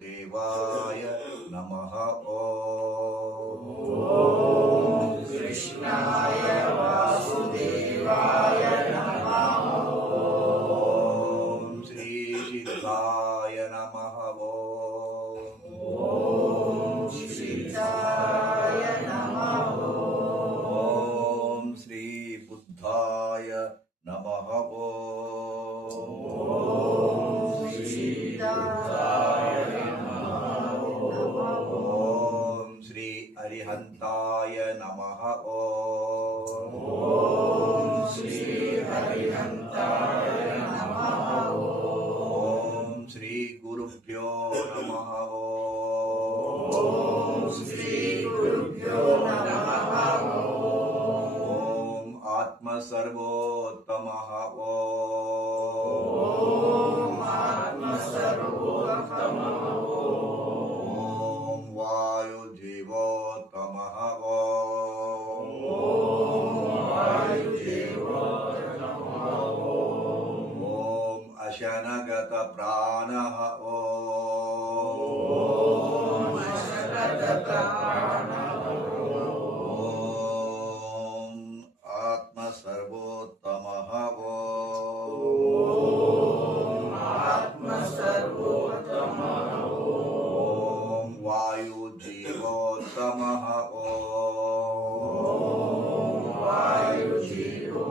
ದೇವಾಯ ನಮಃ. ಓಂ ಕೃಷ್ಣಾಯ ವಾಸುದೇವಾಯ ನಮಃ. ಓಂ ಶ್ರೀ ಸಿದ್ಧಾಯ ನಮಃ. ಓಂ ಶ್ರೀತಾಯ ನಮಃ. ಓಂ ಶ್ರೀ ಬುದ್ಧಾಯ ನಮಃ. ಓಂ ಶ್ರೀತಾಯ ನಮಃ. ಓಂ ಶ್ರೀ ಅರಿಹಂತಾಯ ನಮಃ. ಓಂ ಶ್ರೀ ಹರಿಹಂತಾಯ ನಮಃ. ಓಂ ಶ್ರೀ ಗುರುಭ್ಯೋ ನಮಃ. ಓಂ ಶ್ರೀ ಗುರುಭ್ಯೋ ನಮಃ. ಓಂ ಆತ್ಮ ಸರ್ವೋತ್ತಮಃ. ಓಂ ಆತ್ಮ ಸರ್ವೋತ್ತಮಃ. ಓಂ ವಾಯು ಜೀವೋತ್ತಮಃ. ಓಂ ವಾಯುದೇವೋತ್ತಮಃ. ಓಂ ಅಶನಗತ ಪ್ರಾಣಃ. ಓಂ ಅಶನಗತ ಪ್ರಾಣಃ. ಓಂ ಆತ್ಮ ಸರ್ವೋತ್ತಮಃ. ಓಂ ಆತ್ಮ ಸರ್ವೋತ್ತಮಃ. ಓಂ ವಾಯು ಜೀವೋತ್ತಮಃ. ಓಂ ವಾಯುಜೀವೋತ್ತಮಃ.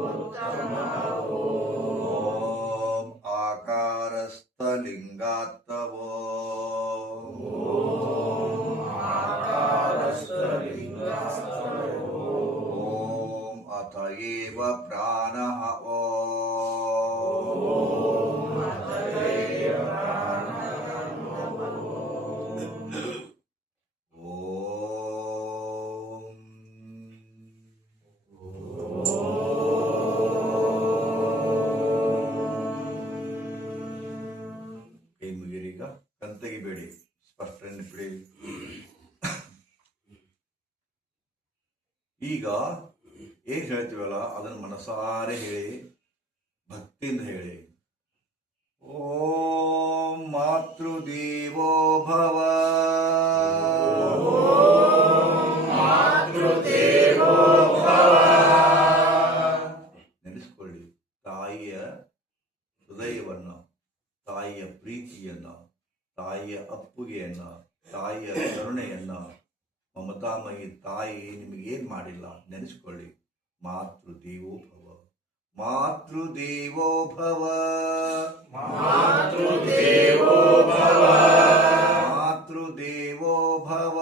ಓಂ ಆಕಾರಸ್ಥಲಿಂಗಾತ್ತವೋ. ಓಂ ಆಕಾರಸ್ಥಲಿಂಗಾಸ್ತವೋ. ಓಂ ಅತ ಏವ ಪ್ರಾಣಃ. ಓಂ ಅತಯೇವ ಪ್ರಾಣಃ. ಓಂ ಕೈ ಮುಗಿರೀಗ, ಕಣ್ ತೆಗಿಬೇಡಿ, ಸ್ಪಷ್ಟ ನೆನಪಿಡಿ. ಈಗ ಏನ್ ಹೇಳ್ತೀವಲ್ಲ ಅದನ್ನು ಮನಸಾರೆ ಹೇಳಿ, ಭಕ್ತಿಯಿಂದ ಹೇಳಿ. ಓಂ ಮಾತೃದೇವೋ ಭವ. ಮಾತೃದೇವೋ ಭವ. ನೆನೆಸ್ಕೊಳ್ಳಿ, ತಾಯಿಯ ಹೃದಯವನ್ನ, ತಾಯಿಯ ಪ್ರೀತಿಯನ್ನ, ತಾಯಿಯ ಅಪ್ಪುಗೆಯನ್ನ, ತಾಯಿಯ ಕರುಣೆಯನ್ನ, ಮಮತಾಮಯಿ ತಾಯಿ ನಿಮಗೇನ್ ಮಾಡಿಲ್ಲ ನೆನೆಸ್ಕೊಳ್ಳಿ. ಮಾತೃದೇವೋ ಭವ, ಮಾತೃದೇವೋ ಭವ, ಮಾತೃದೇವೋ ಭವ. ಮಾತೃದೇವೋ ಭವ.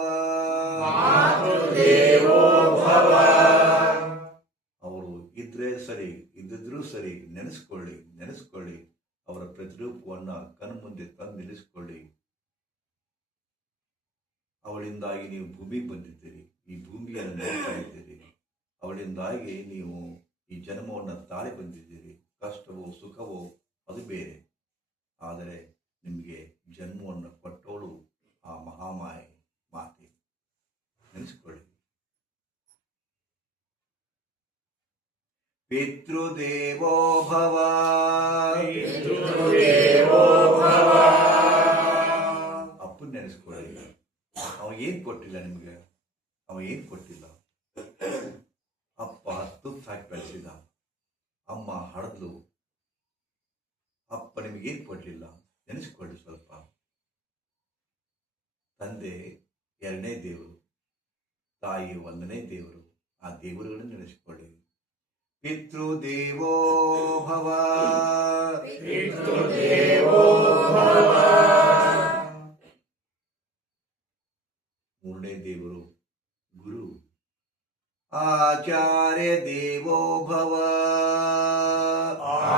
ಮಾತೃದೇವೋ ಭವ. ಅವರು ಇದ್ರೆ ಸರಿ, ಇದ್ದಿದ್ರೂ ಸರಿ, ನೆನೆಸ್ಕೊಳ್ಳಿ, ನೆನೆಸ್ಕೊಳ್ಳಿ. ಅವರ ಪ್ರತಿರೂಪವನ್ನ ಕಣ್ಮುಂದೆ ತಂದು ನಿಲ್ಲಿಸ್ಕೊಳ್ಳಿ. ಅವಳಿಂದಾಗಿ ನೀವು ಭೂಮಿಗೆ ಬಂದಿದ್ದೀರಿ, ಈ ಭೂಮಿಯನ್ನು ನೋಡ್ತಾ ಇದ್ದೀರಿ. ಅವಳಿಂದಾಗಿ ನೀವು ಈ ಜನ್ಮವನ್ನು ತಾಳಿ ಬಂದಿದ್ದೀರಿ. ಕಷ್ಟವೋ ಸುಖವೋ ಅದು ಬೇರೆ, ಆದರೆ ನಿಮಗೆ ಜನ್ಮವನ್ನು ಕೊಟ್ಟವಳು ಆ ಮಹಾಮಾಯೆ ಮಾತೆ. ನೆನೆಸ್ಕೊಳ್ಳಿ. ಪಿತೃದೇವೋ ಭವ. ಪಿತೃದೇವೋ ಭವ. ಅಪ್ಪನ ನೆನೆಸ್ಕೊಳ್ಳಿ. ಅವ ಏನ್ ಕೊಟ್ಟಿಲ್ಲ ನಿಮಗೆ, ಅವ ಏನ್ ಕೊಟ್ಟಿಲ್ಲ. ಅಪ್ಪ ತುಪ್ಪ ಹಾಕಿ ಬೆಳೆಸಿದ, ಅಮ್ಮ ಹಡದ್ಲು. ಅಪ್ಪ ನಿಮಗೇನ್ ಕೊಡ್ಲಿಲ್ಲ, ನೆನೆಸ್ಕೊಳ್ಳಿ ಸ್ವಲ್ಪ. ತಂದೆ ಎರಡನೇ ದೇವರು, ತಾಯಿ ಒಂದನೇ ದೇವರು. ಆ ದೇವರುಗಳನ್ನು ನೆನೆಸ್ಕೊಳ್ಳಿ. ಪಿತೃದೇವೋ ಭವ. ಪಿತೃದೇವೋ ಭವ. ಮೂರನೇ ದೇವರು ಗುರು. ಆಚಾರ್ಯ ದೇವೋ ಭವ.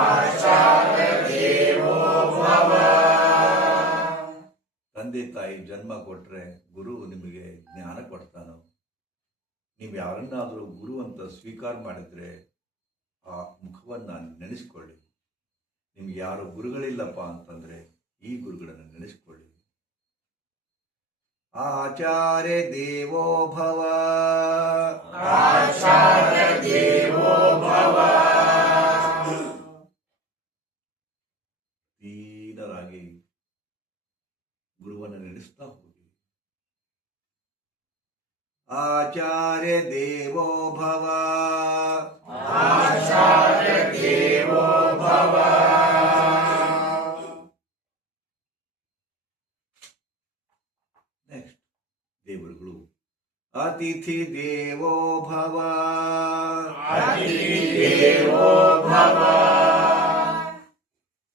ಆಚಾರ್ಯ ದೇವೋ ಭವ. ತಂದೆ ತಾಯಿ ಜನ್ಮ ಕೊಟ್ರೆ ಗುರು ನಿಮಗೆ ಜ್ಞಾನ ಕೊಡ್ತಾನೋ. ನೀವು ಯಾರನ್ನಾದರೂ ಗುರು ಅಂತ ಸ್ವೀಕಾರ ಮಾಡಿದ್ರೆ ಆ ಮುಖವನ್ನು ನೆನೆಸ್ಕೊಳ್ಳಿ. ನಿಮ್ಗೆ ಯಾರು ಗುರುಗಳಿಲ್ಲಪ್ಪ ಅಂತಂದ್ರೆ ಈ ಗುರುಗಳನ್ನು ನೆನೆಸ್ಕೊಳ್ಳಿ. ಆಚಾರ್ಯ ದೇವೋ ಭವ. ಆಚಾರ್ಯ ದೇವೋ ಭವ. ದೀನರಾಗಿ ಗುರುವನ್ನು ಅವರನ್ನು ನೆನೆಸ್ತಾ ಹೋಗಿ. ಆಚಾರ್ಯ ದೇವೋ ಭವ, ಆಚಾರ್ಯ ದೇವೋ ಭವ. ನೆಕ್ಸ್ಟ್ ದೇವರುಗಳು ಅತಿಥಿ ದೇವೋ ಭವ, ಅತಿಥಿ ದೇವೋ ಭವ.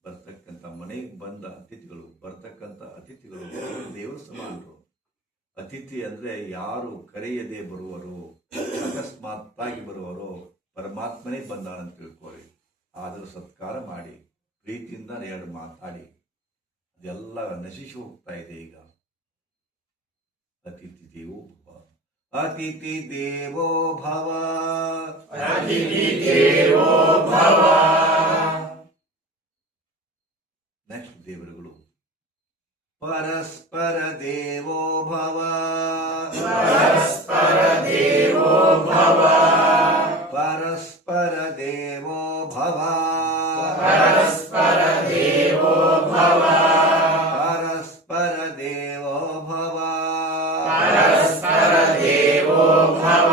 ಬರ್ತಕ್ಕಂಥ ಮನೆಗೆ ಬಂದ ಅತಿಥಿಗಳು, ಬರ್ತಕ್ಕಂಥ ಅತಿಥಿಗಳು ದೇವರ ಸಮಾನರು. ಅತಿಥಿ ಅಂದ್ರೆ ಯಾರು ಕರೆಯದೆ ಬರುವರೋ, ಅಕಸ್ಮಾತ್ತಾಗಿ ಬರುವರೋ ಪರಮಾತ್ಮನೇ ಬಂದಾನಂತ ತಿಳ್ಕೊಳ್ಳಿ. ಆದರೂ ಸತ್ಕಾರ ಮಾಡಿ ಪ್ರೀತಿಯಿಂದ ಎರಡು ಮಾತಾಡಿ. ಅದೆಲ್ಲ ನಶಿಸಿ ಹೋಗ್ತಾ ಇದೆ ಈಗ. ಅತಿಥಿ ದೇವೋ ಭವ, ಅತಿಥಿ ದೇವೋ ಭವ, ಅತಿಥಿ ದೇವೋ ಭವ. ನೆಕ್ಸ್ಟ್ ದೇವರುಗಳು ಪರಸ್ಪರ ದೇವೋ ಭವ, ಪರಸ್ಪರ ದೇವೋ ಭವ. ಪರಸ್ಪರ ದೇವೋ ಭವ, ಪರಸ್ಪರ ದೇವೋ ಭವ. ಪರಸ್ಪರ ದೇವೋ ಭವ, ಪರಸ್ಪರ ದೇವೋ ಭವ.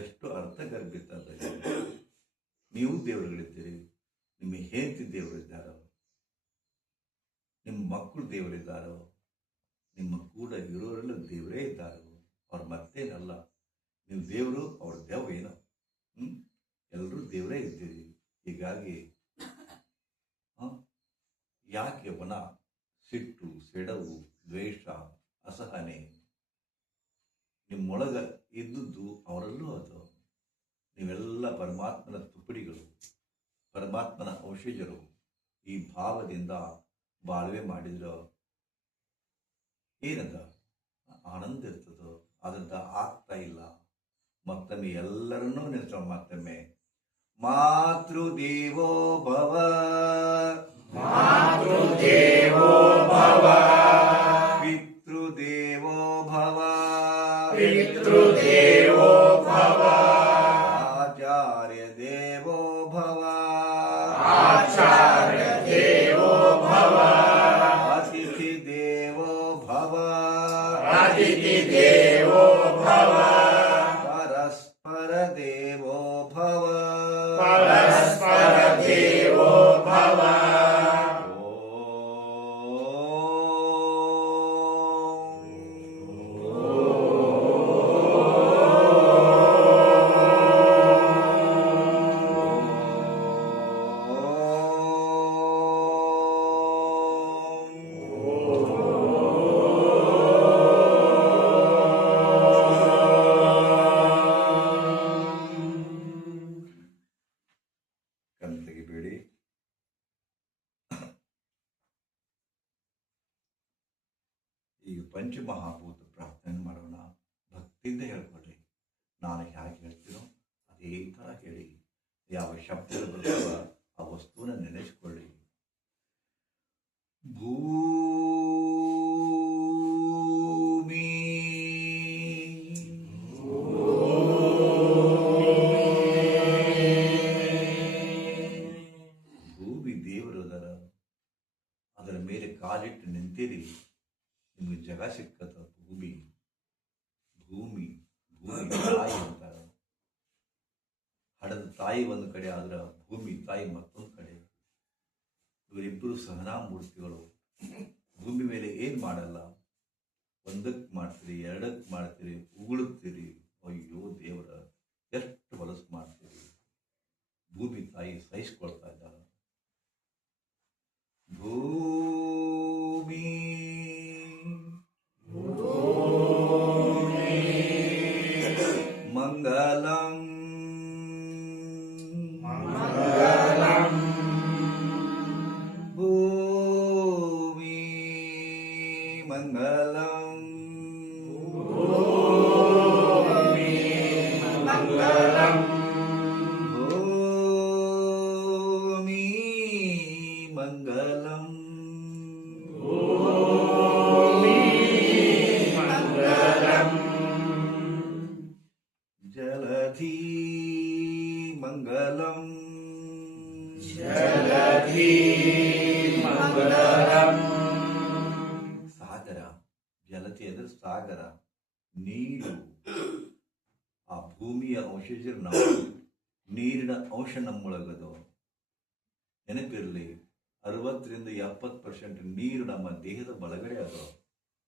ಎಷ್ಟು ಅರ್ಥಗರ್ಭಿತದಲ್ಲಿ ನೀವು ದೇವರುಗಳಿದ್ದೀರಿ, ನಿಮ್ಮ ಹೆಂಡತಿ ದೇವರಿದ್ದಾರೋ, ನಿಮ್ಮ ಮಕ್ಕಳು ದೇವರಿದ್ದಾರೋ, ನಿಮ್ಮ ಕೂಡ ಇರೋರೆಲ್ಲ ದೇವರೇ ಇದ್ದಾರೋ, ಅವ್ರು ಮತ್ತೇನಲ್ಲ. ನೀವು ದೇವರು, ಅವ್ರ ದೇವ ಏನೋ. ಎಲ್ಲರೂ ದೇವರೇ ಇದ್ದೀರಿ. ಹೀಗಾಗಿ ಯಾಕೆ ವನ ಸಿಟ್ಟು, ಸೆಡವು, ದ್ವೇಷ, ಅಸಹನೆ ನಿಮ್ಮೊಳಗ ಇದ್ದದ್ದು ಅವರಲ್ಲೂ ಅದು. ನೀವೆಲ್ಲ ಪರಮಾತ್ಮನ ತುಕಡಿಗಳು, ಪರಮಾತ್ಮನ ಔಷಧರು. ಈ ಭಾವದಿಂದ ಬಾಳ್ವೆ ಮಾಡಿದ್ರ ಏನದ ಆನಂದ ಇರ್ತದೋ ಅದಂತ ಆಗ್ತಾ ಇಲ್ಲ. ಮತ್ತೊಮ್ಮೆ ಎಲ್ಲರನ್ನೂ ನೆನೆಸೋಣ. ಮತ್ತೊಮ್ಮೆ ಮಾತೃದೇವೋ ಭವ, ಮಾತೃದೇವೋ ಭವ. ಪಿತೃದೇವೋ ಭವ, ಪಿತೃದೇವೋ ಭವ. ಆಚಾರ್ಯ ದೇವೋ ಭವ, ಆಚಾರ್ಯ ದೇವೋ ಭವ. ಅತಿಥಿ ದೇವೋ ಭವ, ಅತಿಥಿ ದೇವೋ ಭವ. ಪರಸ್ಪರ ದೇವೋ ಭವ, ಪರಸ್ಪರ ದೇವೋ ಭವ. ಕಣ್ ತೆಗಿಬೇಡಿ. ಈಗ ಪಂಚಮಹಾಭೂತ ಪ್ರಾರ್ಥನೆ ಮಾಡೋಣ. ಭಕ್ತಿಯಿಂದ ಹೇಳ್ಕೊಡ್ರಿ. ನಾನು ಹೇಗೆ ಹೇಳ್ತೀನೋ ಅದೇ ಥರ ಹೇಳಿ. ಯಾವ ಶಬ್ದಗಳು ಬರ್ತಾವ ಆ ವಸ್ತುವನ್ನ ನೆನೆಸ್ಕೊಳ್ಳಿ. ಭೂಮಿ ಭೂಮಿ ದೇವರು ಅದರ, ಅದರ ಮೇಲೆ ಕಾಲಿಟ್ಟು ನಿಂತಿರಿ, ನಿಮಗೆ ಜಗ ಸಿಕ್ಕದ. ಭೂಮಿ ಭೂಮಿ ಭೂಮಿ ತಾಯಿ ಅಂತಾರ. ಹಡದ ತಾಯಿ ಒಂದು ಕಡೆ ಆದ್ರೆ ಭೂಮಿ ತಾಯಿ ಮತ್ತೊಂದು ಕಡೆ. ಇವರಿಬ್ಬರು ಸಹನಾಮೂರ್ತಿಗಳು. ಭೂಮಿ ಮೇಲೆ ಏನ್ ಮಾಡಲ್ಲ, ಒಂದಕ್ಕೆ ಮಾಡ್ತೀರಿ, ಎರಡಕ್ಕೆ ಮಾಡ್ತೀರಿ, ಉಗುಳುತ್ತೀರಿ. ಅಯ್ಯೋ ದೇವರ, ಎಷ್ಟು ಹೊಲಸು ಮಾಡ್ತೀರಿ. ಭೂಮಿ ತಾಯಿ ಸಹಿಸ್ಕೊಳ್ತಾ ಇದ್ದಾಳೆ. ಭೂಮಿ ಮಂಗಲಂ ಮಂಗಲಂ. ಭೂಮಿ ಮಂಗಲಂ ಭೂಮಿ ಮಂಗಲಂ. ಭೂಮಿ ಮಂಗಲಂ ಭೂಮಿ ಮಂಗಲಂ. ಜಲಧಿ ಮಂಗಲಂ ಜಲಧಿ ಮಂಗಲಂ. ಜಲತಿ ಅಂದರೆ ಸಾಗರ, ನೀರು. ಆ ಭೂಮಿಯ ಅಂಶ ಇದ್ರೆ ನಾವು, ನೀರಿನ ಅಂಶ ನಮ್ಮೊಳಗದು. ನೆನಪಿರಲಿ, 60-70% ನೀರು ನಮ್ಮ ದೇಹದ ಒಳಗಡೆ ಅದು.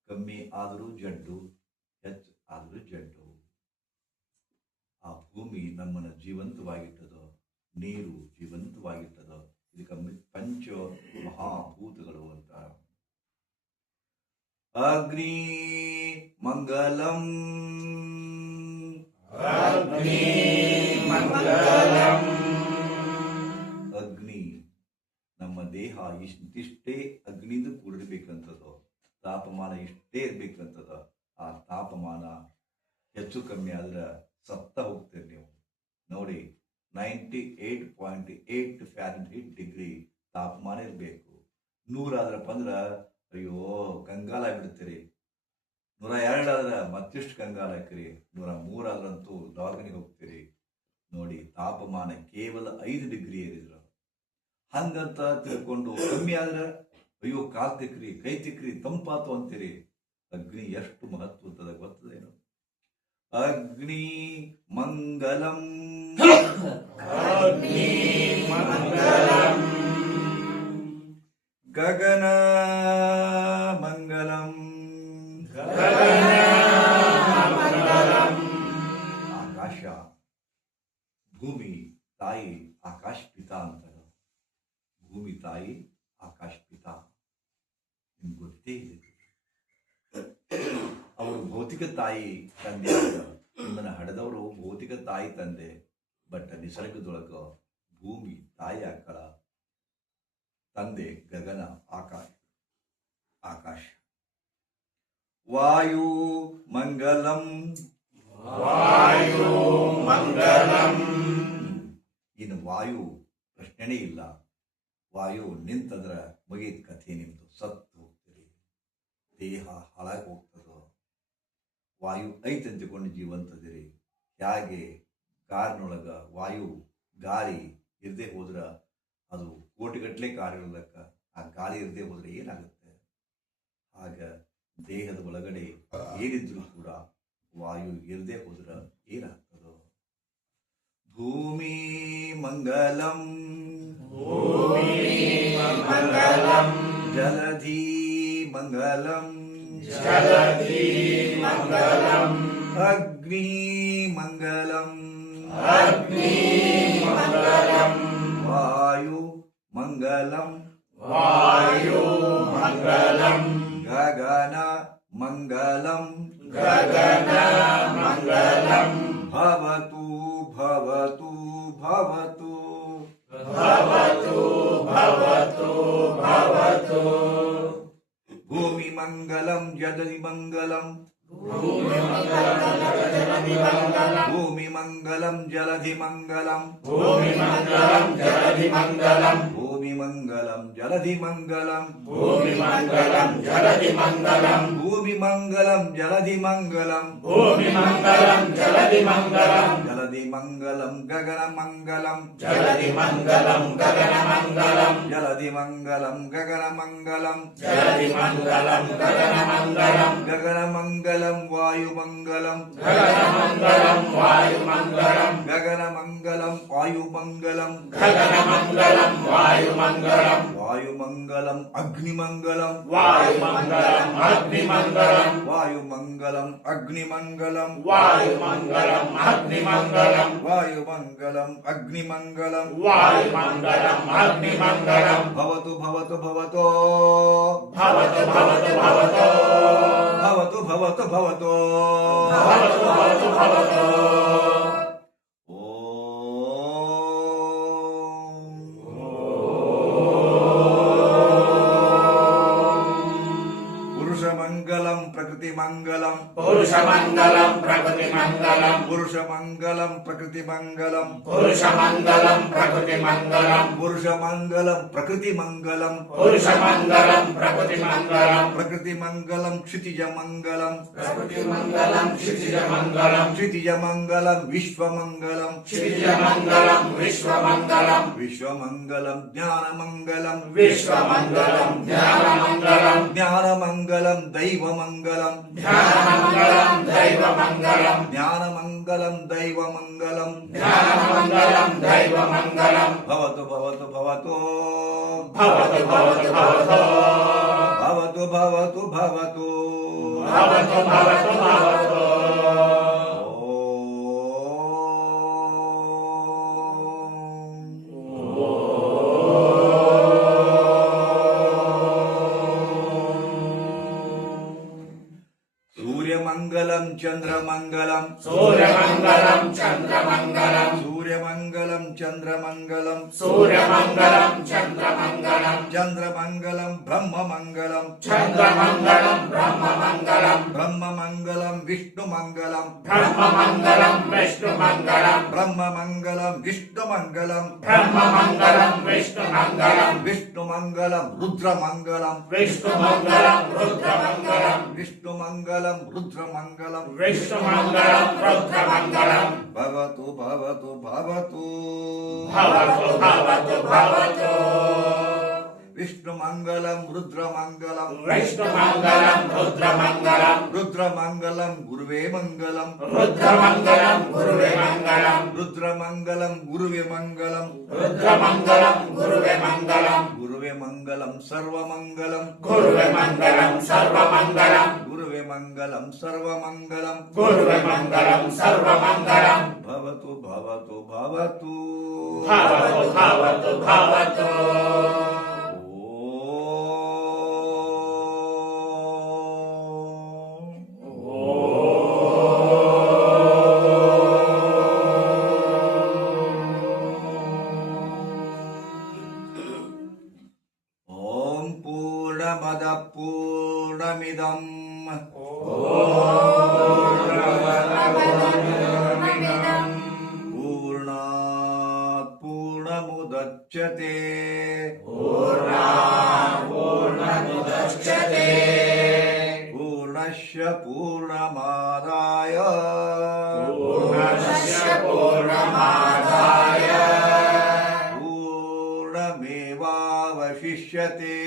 ಕಮ್ಮಿ ಆದರೂ ಜಡ್ಡು, ಹೆಚ್ಚು ಆದರೂ ಜಡ್ಡು. ಆ ಭೂಮಿ ನಮ್ಮನ್ನು ಜೀವಂತವಾಗಿಟ್ಟದೋ, ನೀರು ಜೀವಂತವಾಗಿಟ್ಟದೋ. ಇದಕ್ಕೆ ಪಂಚ ಮಹಾಭೂತಗಳು ಅಂತ. ಅಗ್ನಿ ಮಂಗಲಂ, ಅಗ್ನಿ ಮಂಗಲಂ. ಅಗ್ನಿ ನಮ್ಮ ದೇಹ ಇಷ್ಟೇ ಅಗ್ನಿಯಿಂದ ಕೂಡಿರ್ಬೇಕಂತದೋ, ತಾಪಮಾನ ಇಷ್ಟೇ ಇರ್ಬೇಕಂತದ. ಆ ತಾಪಮಾನ ಹೆಚ್ಚು ಕಮ್ಮಿ ಆದ್ರೆ ಸತ್ತ ಹೋಗ್ತೀರಿ ನೀವು. ನೋಡಿ, 98.8 ಫ್ಯಾರೆನ್ಹೀಟ್ ಡಿಗ್ರಿ ತಾಪಮಾನ ಇರಬೇಕು. 100 ಆದ್ರಪ್ಪ ಅಂದ್ರೆ ಅಯ್ಯೋ ಕಂಗಾಲ ಬಿಡ್ತೀರಿ. 102 ಆದ್ರೆ ಮತ್ತಿಷ್ಟು ಕಂಗಾಲ ಹಾಕಿರಿ. 103 ಆದ್ರಂತೂ ಡಾರ್ಗನಿಗೆ ಹೋಗ್ತೀರಿ. ನೋಡಿ, ತಾಪಮಾನ ಕೇವಲ 5 ಡಿಗ್ರಿ ಏರಿದ್ರು. ಹಂಗಂತ ತಿಳ್ಕೊಂಡು ಕಮ್ಮಿ ಆದ್ರೆ ಅಯ್ಯೋ ಕಾಲ್ ತಿಕ್ಕ್ರಿ, ಕೈ ತಿಕ್ಕ್ರಿ, ತಂಪಾತು ಅಂತೀರಿ. ಅಗ್ನಿ ಎಷ್ಟು ಮಹತ್ವದ ಗೊತ್ತದೇನು? ಅಗ್ನಿ ಮಂಗಲಂ, ಅಗ್ನಿ ಮಂಗಲಂ. ಗಗನ ಮಂಗಲಂ, ಗಗನ ಮಂಗಲಂ. ಆಕಾಶ, ಭೂಮಿ ತಾಯಿ ಆಕಾಶ ಪಿತಾ ಅಂತಾರೆ. ಭೂಮಿ ತಾಯಿ ಆಕಾಶ ಪಿತಾ ನಿಮ್ಗೆ ಗೊತ್ತೇ ಇದೆ. ಅವರು ಭೌತಿಕ ತಾಯಿ ತಂದೆ. ನಿಮ್ಮನ್ನ ಹಡೆದವರು ಭೌತಿಕ ತಾಯಿ ತಂದೆ. ಬಟ್ ನಿಸರ್ಗದೊಳಗ ಭೂಮಿ ತಾಯಿ ಆಕಳ, ತಂದೆ ಗಗನ ಆಕಾಶ. ವಾಯು ಮಂಗಲಂ, ವಾಯು ಮಂಗಲಂ. ಇನ್ನು ವಾಯು ಪ್ರಶ್ನೆನೇ ಇಲ್ಲ. ವಾಯು ನಿಂತಂದ್ರ ಮುಗಿದ ಕಥೆ ನಿಮ್ದು. ಸತ್ತು ಹೋಗ್ತೀರಿ, ದೇಹ ಹಾಳಾಗಿ ಹೋಗ್ತದೋ. ವಾಯು ಐತೆ ಅಂತಿಕೊಂಡು ಜೀವಂತದಿರಿ. ಹೇಗೆ ಕಾರಿನೊಳಗ ವಾಯು ಗಾಳಿ ಇರದೆ ಹೋದ್ರ ಅದು ಕೋಟಿಗಟ್ಟಲೆ ಕಾರ್ ಇರೋದಕ್ಕ, ಆ ಗಾಳಿ ಇರದೆ ಹೋದ್ರೆ ಏನಾಗುತ್ತೆ? ಆಗ ದೇಹದ ಒಳಗಡೆ ಏನಿದ್ರು ಕೂಡ ವಾಯು ಇರದೆ ಹೋದ್ರ ಏನಾಗ್ತದೋ? ಭೂಮಿ ಮಂಗಲಂ, ಭೂಮಿ ಮಂಗಲಂ. ಜಲಧಿ ಮಂಗಲಂ, ಜಲಧಿ ಮಂಗಲಂ. ಅಗ್ನಿ ಮಂಗಲಂ, ಅಗ್ನಿ ಮಂಗಲಂ. ವಾಯು ಮಂಗಲಂ, ವಾಯು ಮಂಗಲಂ. ಗಗನ ಮಂಗಲಂ, ಗಗನ ಮಂಗಲಂ. ಭವತು ಭವತು ಭವತು. ಭವತು ಭವತು ಭವತು. ಭೂಮಿ ಮಂಗಲಂ, ಜಲಧಿ ಮಂಗಲಂ, ಭೂಮಿ ಮಂಗಲಂ ಜಲಧಿ ಮಂಗಲಂ. ಭೂಮಿ ಮಂಗಲಂ, ಜಲಧಿ ಮಂಗಲಂ, ಭೂಮಿ ಮಂಗಲಂ ಜಲಧಿ ಮಂಗಲಂ. ಭೂಮಿ ಮಂಗಲಂ, ಜಲಧಿ ಮಂಗಲಂ, ಭೂಮಿ ಮಂಗಲಂ ಜಲಧಿ ಮಂಗಲಂ. ಭೂಮಿ ಮಂಗಲಂ, ಜಲಧಿ ಮಂಗಲಂ, ಭೂಮಿ ಮಂಗಲಂ ಜಲಧಿ ಮಂಗಲಂ. ಜಲಧಿ ಮಂಗಲಂ, ಗಗನ ಮಂಗಲಂ, ಜಲಧಿ ಮಂಗಲಂ ಗಗನ ಮಂಗಲಂ. ಜಲಧಿ ಮಂಗಲಂ, ಗಗನ ಮಂಗಲಂ, ಜಲಧಿ ಮಂಗಲಂ ಗಗನ ಮಂಗಲಂ. ಗಗನ ಮಂಗಲಂ, ವಾಯು ಮಂಗಲಂ, ಗಗನ ಮಂಗಲಂ ವಾಯು ಮಂಗಲಂ. ಗಗನ ಮಂಗಲಂ, ವಾಯು ಮಂಗಲಂ, ಗಗನ ಮಂಗಲಂ ವಾಯು ಮಂಗಲಂ. ವಾಯು ಮಂಗಲಂ, ಅಗ್ನಿ ಮಂಗಲಂ, ವಾಯು ಮಂಗಲಂ ಅಗ್ನಿ ಮಂಗಲಂ. ವಾಯು ಮಂಗಲಂ, ಅಗ್ನಿ ಮಂಗಲಂ, ವಾಯು ಮಂಗಲಂ ಅಗ್ನಿ ಮಂಗಲಂ. ವಾಯು ಮಂಗಲಂ, ಅಗ್ನಿ ಮಂಗಲಂ, ವಾಯು ಮಂಗಲಂ ಅಗ್ನಿ ಮಂಗಲಂ. ಭವತು ಭವತು ಭವತೋ, ಭವತು ಭವತು ಭವತೋ. ಭವತು ಭವತು ಭವತೋ. ಭವತು ಭವತು ಭವತೋ. ಪುರುಷ ಮಂಗಲಂ, ಪ್ರಕೃತಿ ಮಂಗಲಂ, ಪುರುಷ ಮಂಗಲಂ ಪ್ರಕೃತಿ ಮಂಗಲಂ. ಪುರುಷ ಮಂಗಲಂ, ಪ್ರಕೃತಿ ಮಂಗಲಂ, ಪುರುಷ ಮಂಗಲಂ ಪ್ರಕೃತಿ ಮಂಗಲಂ. ಪುರುಷ ಮಂಗಲಂ, ಪ್ರಕೃತಿ ಮಂಗಲಂ, ಪುರುಷ ಮಂಗಲಂ ಪ್ರಕೃತಿ ಮಂಗಲಂ. ಪ್ರಕೃತಿ ಮಂಗಲಂ, ಕ್ಷಿತಿಜ ಮಂಗಲಂ, ಪ್ರಕೃತಿ ಮಂಗಲಂ ಕ್ಷಿತಿಜ ಮಂಗಲಂ. ಕ್ಷಿತಿಜ ಮಂಗಲಂ, ವಿಶ್ವ ಮಂಗಲಂ, ಕ್ಷಿತಿಜ ಮಂಗಲಂ ವಿಶ್ವ ಮಂಗಲಂ. ವಿಶ್ವ ಮಂಗಲಂ, ಜ್ಞಾನ ಮಂಗಲಂ, ವಿಶ್ವ ಮಂಗಲಂ ಜ್ಞಾನ ಮಂಗಲಂ. ಜ್ಞಾನ ಮಂಗಲಂ, ಜ್ಞಾನಮಂಗಲಂ ದೈವಮಂಗಲಂ ಧ್ಯಾನಮಂಗಲಂ ದೈವಮಂಗಲಂ ಜ್ಞಾನಮಂಗಲಂ ದೈವಮಂಗಲಂ ಧ್ಯಾನಮಂಗಲಂ ದೈವಮಂಗಲಂ ಭವತು ಭವತು ಭವತು ಭವತು ಭವತು ಭವತು ಭವತು ಭವತು ಭವತು ಭವತು ಭವತು ಭವತು ಸೂರ್ಯಮಂಗಲಂ ಚಂದ್ರಮಂಗಲಂ ಸೂರ್ಯಮಂಗಲಂ ಚಂದ್ರಮಂಗಲಂ ಸೂರ್ಯಮಂಗಲಂ ಚಂದ್ರಮಂಗಲಂ ಸೂರ್ಯಮಂಗಲಂ ಚಂದ್ರಮಂಗಲಂ ಚಂದ್ರಮಂಗಲಂ ಬ್ರಹ್ಮಮಂಗಲಂ ಚಂದ್ರಮಂಗಲಂ ಬ್ರಹ್ಮಮಂಗಲಂ ಬ್ರಹ್ಮಮಂಗಲಂ ವಿಷ್ಣುಮಂಗಲಂ ಬ್ರಹ್ಮಮಂಗಲಂ ವಿಷ್ಣುಮಂಗಲಂ ಬ್ರಹ್ಮಮಂಗಲಂ ವಿಷ್ಣುಮಂಗಲಂ ಬ್ರಹ್ಮಮಂಗಲಂ ವಿಷ್ಣುಮಂಗಲಂ ವಿಷ್ಣುಮಂಗಲಂ ರುದ್ರಮಂಗಲಂ ವಿಷ್ಣುಮಂಗಲಂ ರುದ್ರಮಂಗಲಂ ವಿಷ್ಣುಮಂಗಲಂ ರುದ್ರಮಂಗಲಂ ವಿಷ್ಣುಮಂಗಲಂ ರುದ್ರಮಂಗಲಂ ಭವತು ಭವತು ಭವತು ಭವತು ಭವತು ಭವತು ವಿಷ್ಣುಮಂಗಲಂ ರುದ್ರಮಂಗಲಂ ವಿಷ್ಣುಮಂಗಲಂ ರುದ್ರಮಂಗಲಂ ರುದ್ರಮಂಗಲಂ ಗುರುವೇ ಮಂಗಲಂ ರುದ್ರಮಂಗಲಂ ಗುರುವೇ ಮಂಗಲಂ ರುದ್ರಮಂಗಲಂ ಗುರುವೇ ಮಂಗಲಂ ರುದ್ರಮಂಗಲಂ ಗುರುವೇ ಮಂಗಲಂ ಗುರುವೇ ಮಂಗಲಂ ಸರ್ವಮಂಗಲಂ ಗುರುವೇ ಮಂಗಲಂ ಸರ್ವಮಂಗಲಂ ಗುರುವೇ ಮಂಗಲಂ ಸರ್ವಮಂಗಲಂ ಗುರುವೇ ಮಂಗಲಂ ಸರ್ವಮಂಗಲಂ ಭವತು ಭವತು ಭವತು ಭವತು ಭವತು ಭವತು ಓಂ ಪೂರ್ಣಮದ ಪೂರ್ಣಮಿದಂ ಪೂರ್ಣಾತ್ ಪೂರ್ಣಮುದಚ್ಯತೆ ಪೂರ್ಣಮುದಚ್ಯತೆ ಪೂರ್ಣಸ್ಯ ಪೂರ್ಣಮಾದಾಯ ಪೂರ್ಣಸ್ಯ ಪೂರ್ಣಮಾದಾಯ ಪೂರ್ಣಮೇವಾವಶಿಷ್ಯತೆ